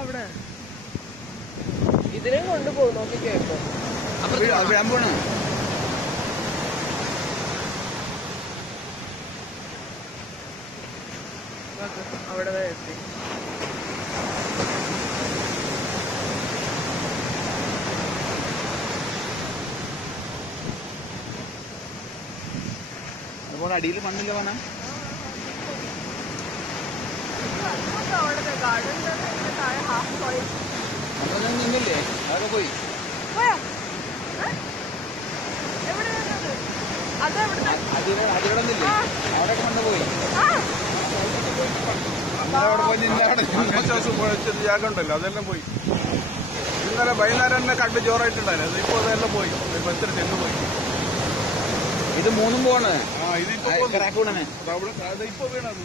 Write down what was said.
അവിടെ ഇതിനെ കൊണ്ടുപോകും നോക്കി കേൾക്കും. അവിടെ എത്തി. അതുപോലെ അടിയിൽ മണ്ണില്ല വേണം. നിന്നില്ലേ അതൊക്കെ പോയി. അതിലൊന്നില്ലേ അവിടെയൊക്കെ മണ്ണ് പോയി. ജാഗുണ്ടല്ലോ അതെല്ലാം പോയി. ഇന്നലെ വൈകുന്നേരം തന്നെ കണ്ട് ജോറായിട്ടുണ്ടായിരുന്നു. അതിപ്പോ അതെല്ലാം പോയി. ബസ്സിൽ ചെന്ന് പോയി. ഇത് മൂന്നും പോണ്. ഇതിപ്പോ ക്രാക്ക് വീണനെ ഇപ്പൊ വീണത്.